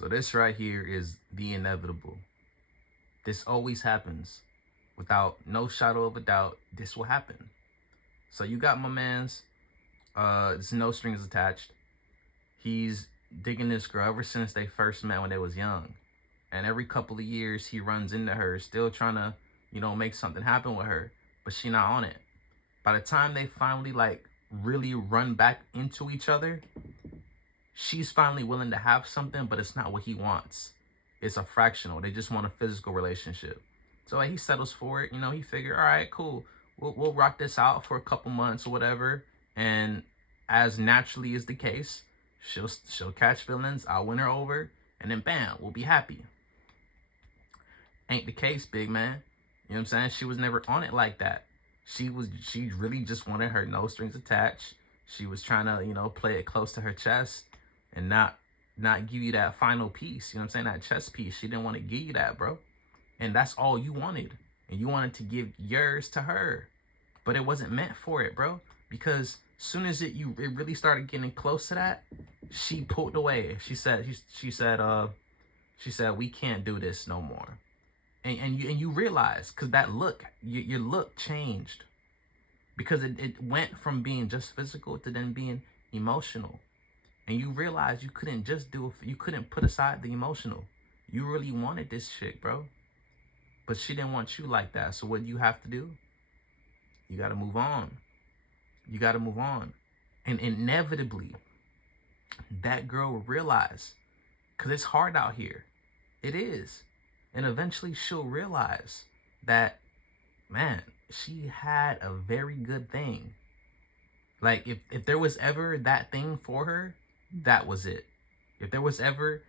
So this right here is the inevitable. This always happens. Without no shadow of a doubt, this will happen. So you got my man's, it's no strings attached. He's digging this girl ever since they first met when they was young. And every couple of years he runs into her, still trying to, make something happen with her. But she not on it. By the time they finally like really run back into each other, she's finally willing to have something, but it's not what he wants. It's a fractional. They just want a physical relationship. So like, he settles for it. He figured, all right, cool. We'll rock this out for a couple months or whatever. And as naturally is the case, she'll catch feelings. I'll win her over, and then bam, we'll be happy. Ain't the case, big man. You know what I'm saying? She was never on it like that. She really just wanted her no strings attached. She was trying to, play it close to her chest and not give you that final piece. You know what I'm saying? That chess piece. She didn't want to give you that, bro. And that's all you wanted. And you wanted to give yours to her. But it wasn't meant for it, bro. Because soon as it really started getting close to that, she pulled away. She said, we can't do this no more. And you realize, because that look, your look changed. Because it went from being just physical to then being emotional. And you realize you couldn't just you couldn't put aside the emotional. You really wanted this chick, bro. But she didn't want you like that. So what do you have to do? You got to move on. You got to move on. And inevitably, that girl will realize, because it's hard out here. It is. And eventually she'll realize that, man, she had a very good thing. Like, if there was ever that thing for her, that was it. If there was ever,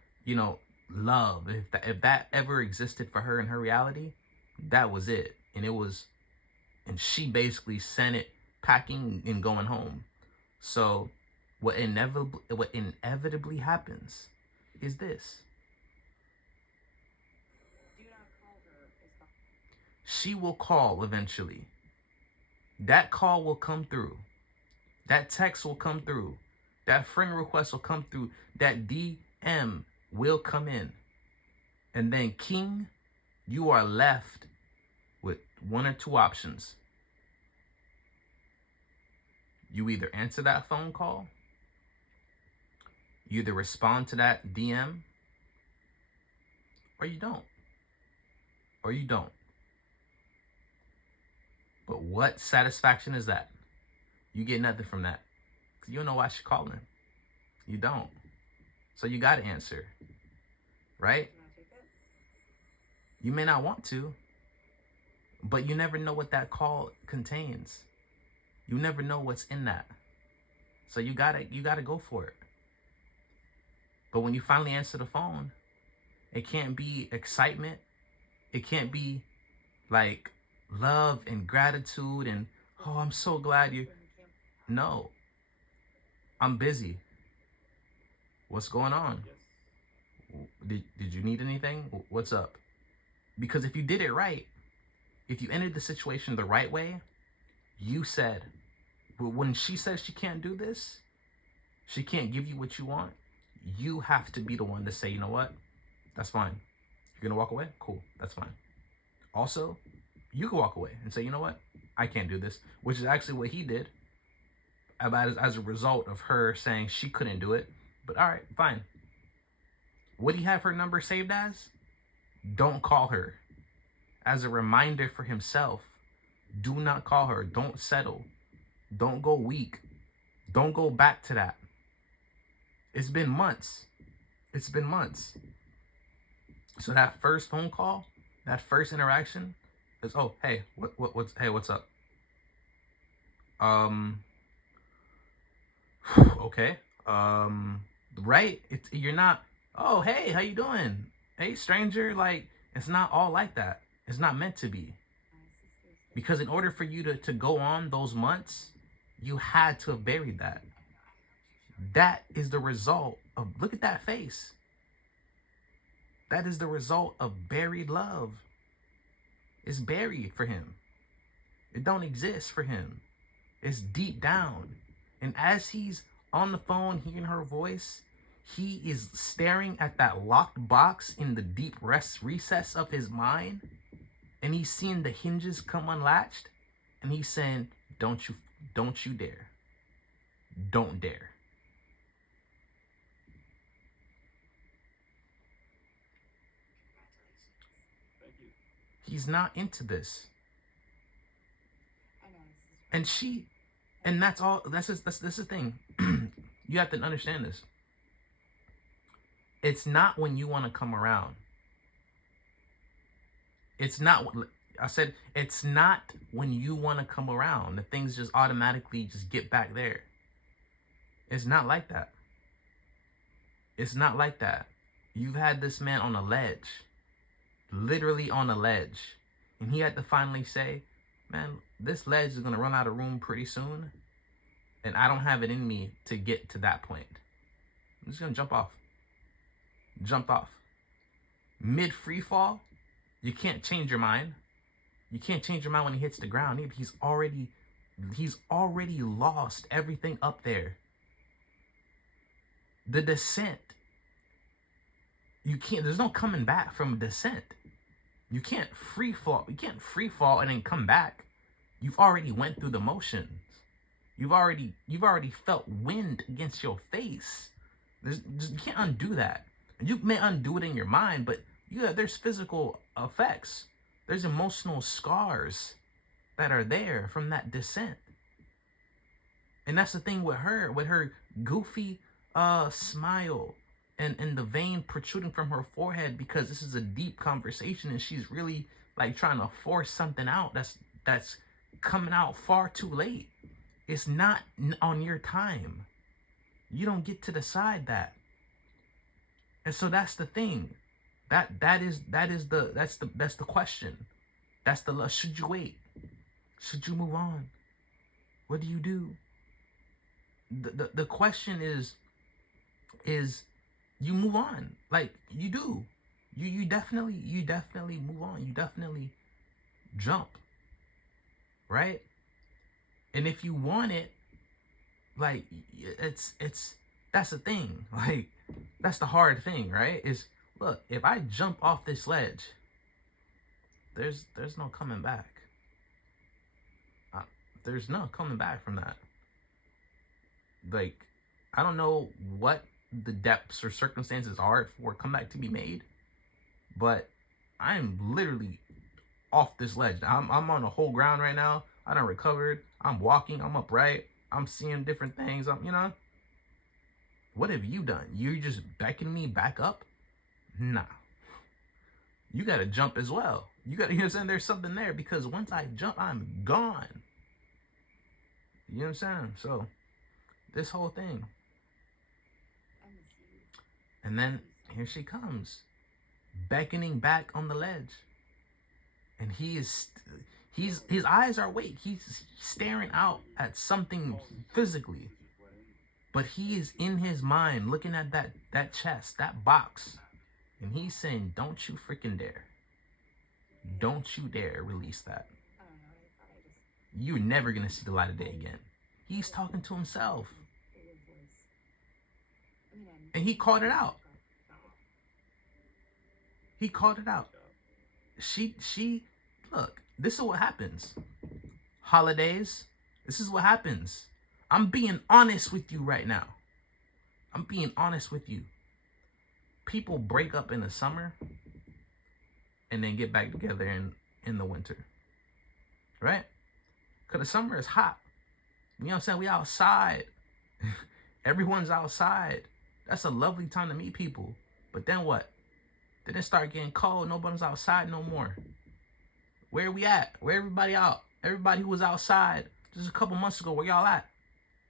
love, if that ever existed for her in her reality, that was it. And she basically sent it packing and going home. So what inevitably happens is this. She will call eventually. That call will come through. That text will come through. That friend request will come through. That DM will come in. And then, King, you are left with one or two options. You either answer that phone call, you either respond to that DM, or you don't. Or you don't. But what satisfaction is that? You get nothing from that. You don't know why she's calling. You don't. So you got to answer. Right? You may not want to, but you never know what that call contains. You never know what's in that. So you gotta go for it. But when you finally answer the phone, it can't be excitement. It can't be like love and gratitude and, oh, I'm so glad you. No. I'm busy. What's going on? Did you need anything? What's up? Because if you did it right, if you entered the situation the right way, you said, when she says she can't do this, she can't give you what you want, you have to be the one to say, you know what? That's fine. You're going to walk away? Cool. That's fine. Also, you can walk away and say, you know what? I can't do this, which is actually what he did as a result of her saying she couldn't do it. But all right, fine. Would he have her number saved as? Don't call her. As a reminder for himself, do not call her. Don't settle. Don't go weak. Don't go back to that. It's been months. It's been months. So that first phone call, that first interaction is, oh, hey, what's up? Okay. Right? You're not, oh, hey, how you doing? Hey, stranger. Like, it's not all like that. It's not meant to be. Because in order for you to go on those months, you had to have buried that. That is the result of, look at that face. That is the result of buried love. It's buried for him. It don't exist for him. It's deep down. And as he's on the phone hearing her voice, He is staring at that locked box in the deep recess of his mind, and he's seeing the hinges come unlatched, and he's saying, don't you dare. Don't dare. He's not into this. And that's all. That's the thing. You have to understand this. It's not when you want to come around. It's not. I said it's not when you want to come around. The things just automatically just get back there. It's not like that. It's not like that. You've had this man on a ledge. Literally on a ledge. And he had to finally say, man, this ledge is going to run out of room pretty soon. And I don't have it in me to get to that point. I'm just going to jump off. Jump off. Mid free fall, you can't change your mind. You can't change your mind when he hits the ground. He's already lost everything up there. The descent, there's no coming back from descent. You can't free fall. You can't free fall and then come back. You've already went through the motions. You've already felt wind against your face. You can't undo that. You may undo it in your mind, but there's physical effects. There's emotional scars that are there from that descent. And that's the thing with her goofy smile and the vein protruding from her forehead, because this is a deep conversation and she's really like trying to force something out that's coming out far too late. It's not on your time. You don't get to decide that. And so that's the thing. That's the question. That's the should you wait? Should you move on? What do you do? The question is you move on. Like you do. You definitely move on. You definitely jump. Right? And if you want it, like it's that's the thing. Like that's the hard thing, right? Is look, if I jump off this ledge, there's no coming back. There's no coming back from that. Like, I don't know what the depths or circumstances are for a comeback to be made, but I am literally off this ledge. I'm on the whole ground right now. I done recovered. I'm walking. I'm upright. I'm seeing different things. What have you done? You're just beckoning me back up? Nah. You got to jump as well. You got to, understand there's something there, because once I jump, I'm gone. You know what I'm saying? So, this whole thing. And then here she comes, beckoning back on the ledge. And his eyes are awake. He's staring out at something physically. But he is in his mind looking at that chest, that box. And he's saying, don't you freaking dare. Don't you dare release that. You're never going to see the light of day again. He's talking to himself. And he called it out. He called it out. She, look, this is what happens. Holidays, this is what happens. I'm being honest with you right now. I'm being honest with you. People break up in the summer and then get back together in the winter. Right? Because the summer is hot. You know what I'm saying? We outside. Everyone's outside. That's a lovely time to meet people. But then what? Then it start getting cold. Nobody's outside no more. Where are we at? Where everybody out? Everybody who was outside just a couple months ago, where y'all at?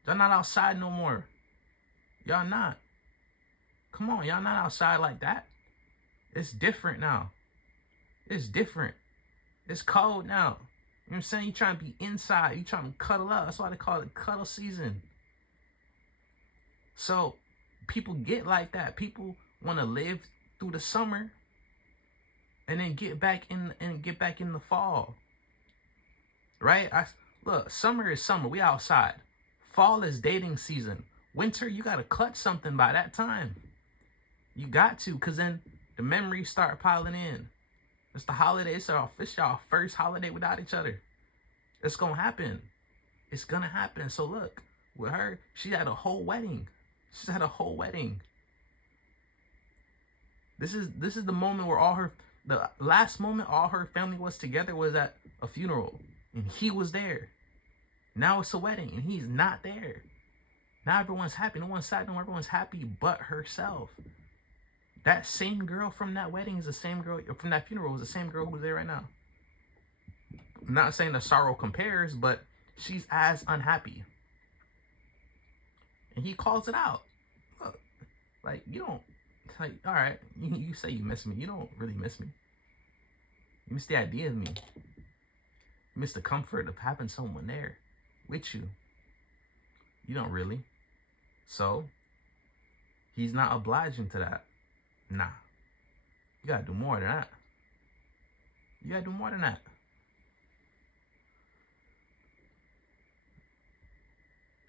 Y'all not outside no more. Y'all not. Come on, y'all not outside like that. It's different now. It's different. It's cold now. You know what I'm saying? You trying to be inside. You trying to cuddle up. That's why they call it cuddle season. So people get like that. People want to live through the summer and then get back in the fall. Right? Look, summer is summer. We outside. Fall is dating season. Winter, you gotta clutch something by that time. You got to, because then the memories start piling in. It's the holiday. It's y'all first holiday without each other. It's going to happen. It's going to happen. So look, with her, she had a whole wedding. She's had a whole wedding. This is the moment where the last moment all her family was together was at a funeral. And he was there. Now it's a wedding and he's not there. Now everyone's happy. No one's sad. No, everyone's happy but herself. That same girl from that wedding is the same girl from that funeral is the same girl who's there right now. I'm not saying the sorrow compares, but she's as unhappy. And he calls it out. Look, like, you don't, like, all right, you say you miss me. You don't really miss me. You miss the idea of me. You miss the comfort of having someone there with you. You don't really. So, he's not obliging to that. Nah. You gotta do more than that. You gotta do more than that.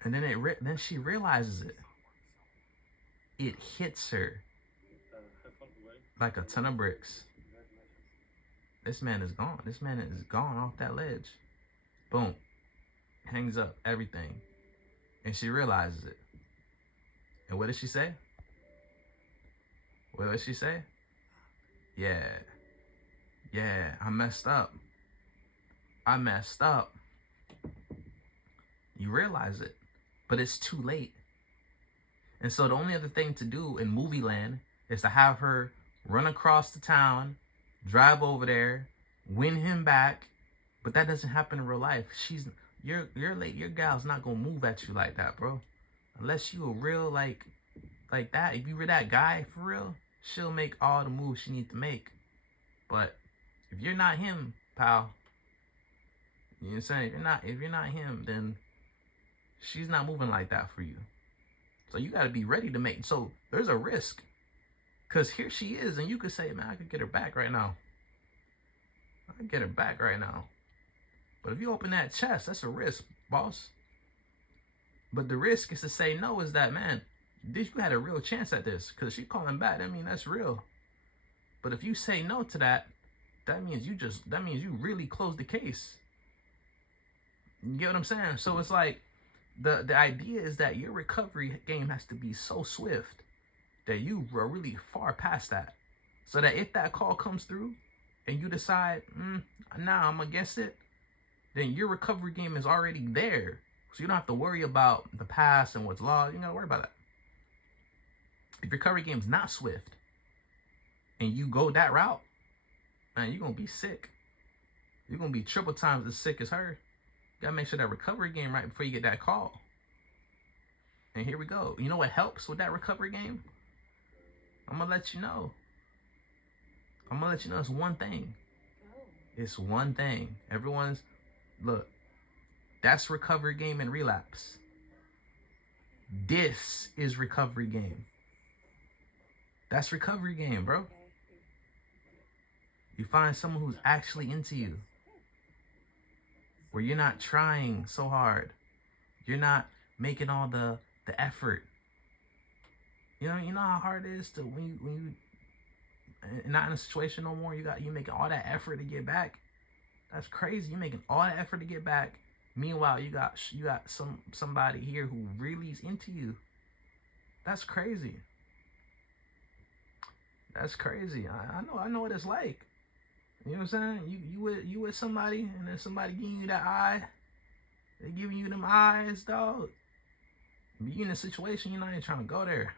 And then she realizes it. It hits her like a ton of bricks. This man is gone. This man is gone off that ledge. Boom. Hangs up everything. And she realizes it. And what did she say? What did she say? Yeah. Yeah, I messed up. I messed up. You realize it. But it's too late. And so the only other thing to do in movie land is to have her run across the town, drive over there, win him back. But that doesn't happen in real life. Your gal's not gonna move at you like that, bro. Unless you a real like that. If you were that guy for real, she'll make all the moves she needs to make. But if you're not him, pal, you know what I'm saying? If you're not him, then she's not moving like that for you. So you got to be ready to make. So there's a risk. Because here she is, and you could say, man, I could get her back right now. I could get her back right now. But if you open that chest, that's a risk, boss. But the risk is to say no is that, man, you had a real chance at this. Because she calling back. I mean, that's real. But if you say no to that, that means you really close the case. You get what I'm saying? So it's like, the idea is that your recovery game has to be so swift that you are really far past that. So that if that call comes through and you decide, nah, I'm against it, then your recovery game is already there. So you don't have to worry about the past and what's lost. You don't got to worry about that. If your recovery game's not swift and you go that route, man, you're going to be sick. You're going to be triple times as sick as her. You gotta make sure that recovery game right before you get that call. And here we go. You know what helps with that recovery game? I'm gonna let you know. It's one thing. It's one thing. Look, that's recovery game and relapse. This is recovery game. That's recovery game, bro. You find someone who's actually into you. Where you're not trying so hard. You're not making all the effort. You know how hard it is to when you not in a situation no more, you making all that effort to get back. That's crazy. You're making all that effort to get back. Meanwhile, you got somebody here who really is into you. That's crazy. That's crazy. I know what it's like. You know what I'm saying? You with somebody, and then somebody giving you that eye. They giving you them eyes, dog. You in a situation, you're not even trying to go there.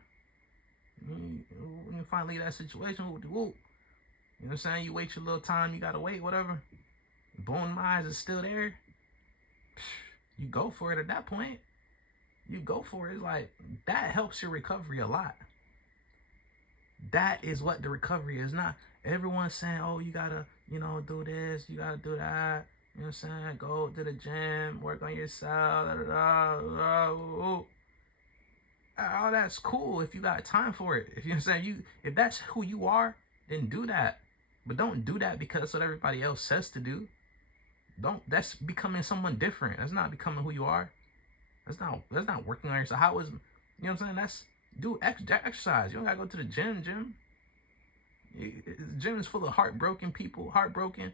When you finally that situation, whoop. You know what I'm saying? You wait your little time, you gotta wait, whatever. Boom, my eyes is still there. You go for it at that point. You go for it. It's like, that helps your recovery a lot. That is what the recovery is. Not everyone's saying, oh, you gotta, do this, you gotta do that. You know what I'm saying? Go to the gym, work on yourself. All that's cool if you got time for it. If you know what I'm saying, if that's who you are, then do that. But don't do that because that's what everybody else says to do. That's becoming someone different. That's not becoming who you are. That's not working on yourself. You know what I'm saying? Do exercise. You don't gotta go to the gym. The gym is full of heartbroken people, heartbroken,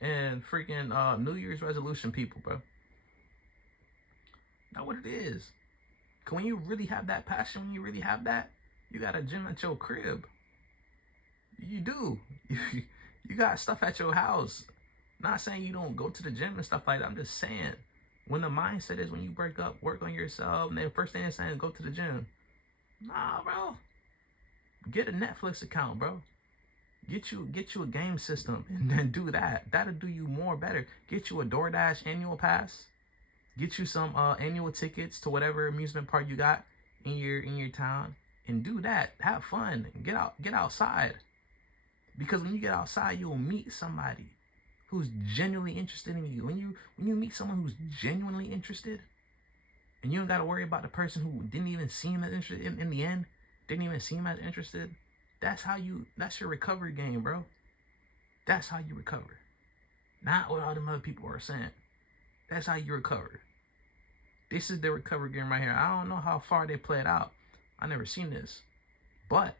and freaking New Year's resolution people, bro. Not what it is. Cause when you really have that passion, when you really have that, you got a gym at your crib. You do. You got stuff at your house. Not saying you don't go to the gym and stuff like that. I'm just saying, when the mindset is when you break up, work on yourself, and then first thing they're saying is go to the gym. Nah, bro. Get a Netflix account, bro. Get you a game system and then do that. That'll do you more better. Get you a DoorDash annual pass. Get you some annual tickets to whatever amusement park you got in your town, and do that. Have fun. Get outside. Because when you get outside, you'll meet somebody who's genuinely interested in you. When you meet someone who's genuinely interested, and you don't gotta worry about the person who didn't even seem as interested in the end, didn't even seem as interested. That's your recovery game, bro. That's how you recover. Not what all them other people are saying. That's how you recover. This is the recovery game right here. I don't know how far they play it out. I never seen this. But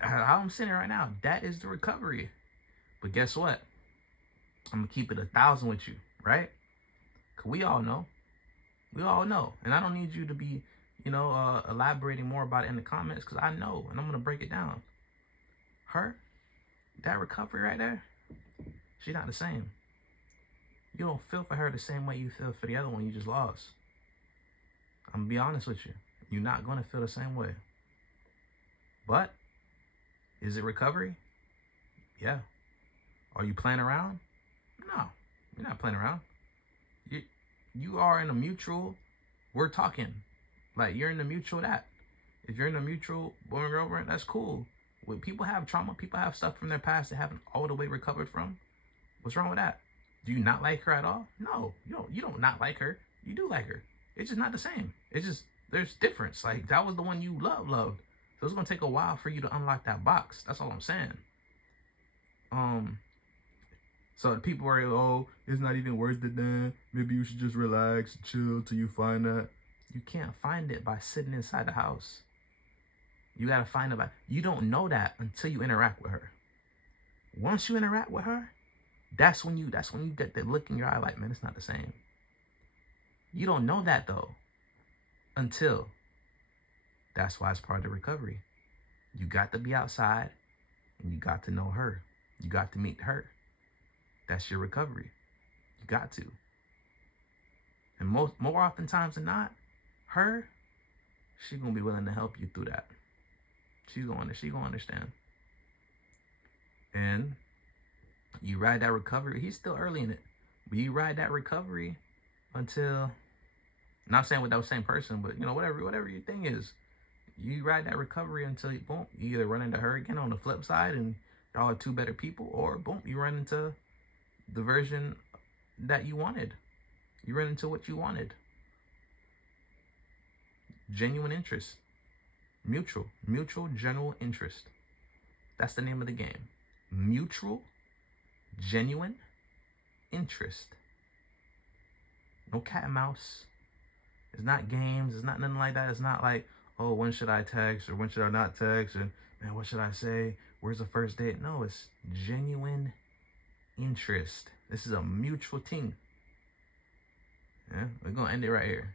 how I'm saying it right now, that is the recovery. But guess what? I'm gonna keep it 1,000 with you, right? Cause we all know. And I don't need you to be, elaborating more about it in the comments, because I know, and I'm gonna break it down. That recovery right there, she's not the same. You don't feel for her the same way you feel for the other one you just lost. I'm gonna be honest with you. You're not gonna feel the same way. But is it recovery? Yeah. Are you playing around? No, you're not playing around. You are in a mutual. We're talking. Like, you're in the mutual that. If you're in a mutual boy and girlfriend, that's cool. When people have trauma, people have stuff from their past they haven't all the way recovered from. What's wrong with that? Do you not like her at all? No, you don't not like her. You do like her. It's just not the same. It's just, there's difference. Like, that was the one you loved. So it's gonna take a while for you to unlock that box. That's all I'm saying. So people are, oh, it's not even worth it then. Maybe you should just relax, chill till you find that. You can't find it by sitting inside the house. You gotta find it by, you don't know that until you interact with her. Once you interact with her, that's when you get that look in your eye like, man, it's not the same. You don't know that though until, that's why it's part of the recovery. You got to be outside and you got to know her. You got to meet her. That's your recovery. You got to. And more oftentimes than not, she's gonna be willing to help you through that. She's gonna understand. And you ride that recovery. He's still early in it, but you ride that recovery until, not saying with that same person, but whatever your thing is, you ride that recovery until you either run into her again on the flip side and y'all are two better people, or boom, you run into the version that you wanted. You run into what you wanted. Genuine interest. Mutual general interest. That's the name of the game. Mutual, genuine interest. No cat and mouse. It's not games. It's not nothing like that. It's not like, oh, when should I text or when should I not text? And man, what should I say? Where's the first date? No, it's genuine interest. This is a mutual thing. Yeah, we're gonna end it right here.